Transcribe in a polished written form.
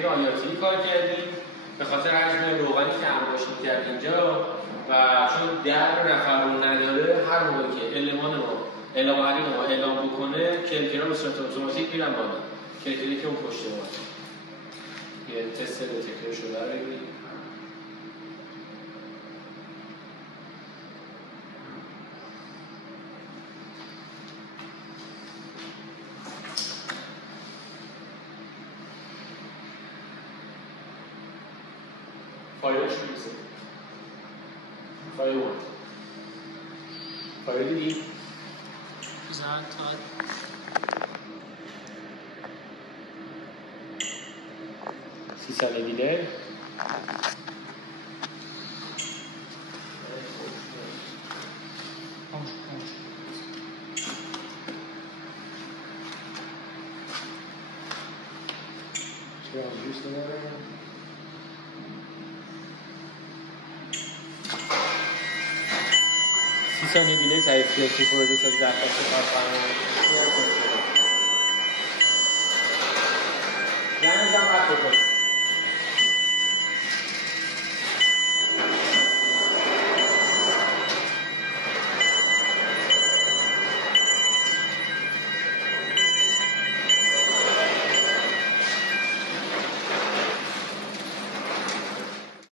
کلتر آلیاتی کار کردیم به خاطر حجم روغنی که انباش می‌کرد اینجا و چون در نفر رو نداره هر موقع که المان ما اعلام ما اعلام بکنه کلترها به صورت اتوماتیک میرن بالا. کلتری که اون پشت ما یه تست دتکتور شده رو ببینید. فایلش میرسه فایل اومد فایل دیدی؟ زن تا 30 ثانیه دیده چرا آنجوست داره؟ 30 ثانیه دیلی تعریف کردی که پروژه تا 10 تا کارفرما زنگ بزن وقت بکنید